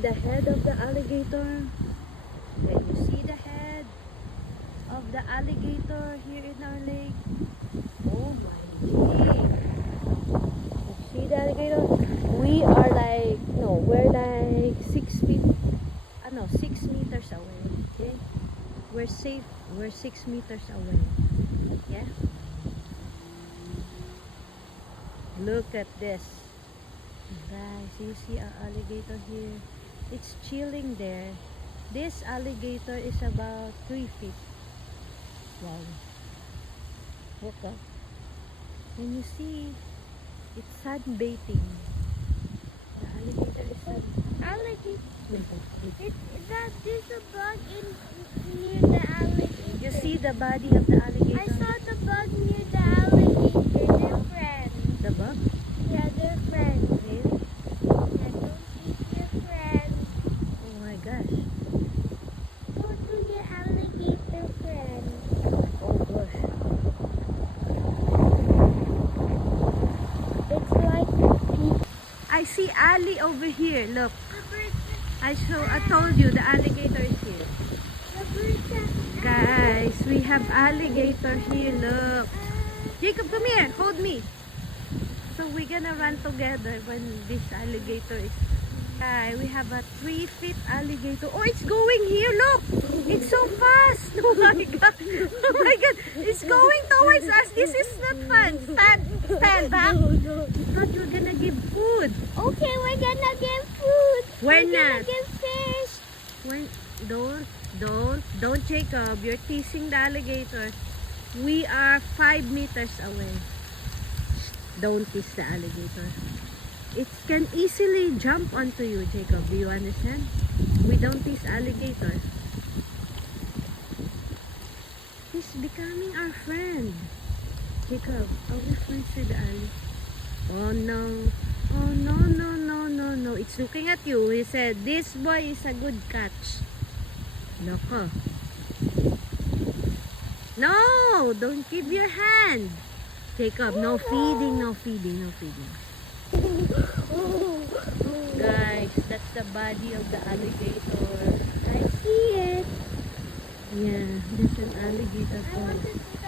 the head of the alligator? Can you see the head of the alligator here in our lake? Oh my God. You see the alligator? We are like, no, we're like 6 feet, 6 meters away. Okay? We're safe. We're 6 meters away. Yeah? Look at this. Guys, you see our alligator here? It's chilling there. This alligator is about 3 feet. Wow. Look up. And you see, it's sunbathing. The alligator is sunbathing. Alligator. There's a bug near the alligator. You see the body of the alligator? I saw the bug near the alligator. They're friends. The bug? Yeah, they're friends. Really? Yeah, don't eat your friends. Oh my gosh. Go to your alligator friend. Oh gosh. It's like I see Ali over here. Look. the bird. I told you the alligator is here. The bird. Guys, we have alligator here. Look. Jacob, come here. Hold me. So we're gonna run together when this alligator is. We have a 3 feet alligator. Oh, it's going here. Look. It's so fast. Oh my God. Oh my God. It's going towards us. This is not fun. Stand back. Thought you're gonna give food. Okay, we're gonna give food. We're gonna not. give fish. Don't Jacob. You're teasing the alligator. We are 5 meters away. Don't tease the alligator. It can easily jump onto you, Jacob. Do you understand? We don't tease alligator. He's becoming our friend. Jacob, are we friends with the alligator? Oh no. Oh no, no, no, no, no. It's looking at you. He said, this boy is a good catch. Nako. No! Don't give your hand. Jacob, no feeding, no feeding, no feeding. Guys, that's the body of the alligator. I see it. Yeah, there's an alligator. I want to see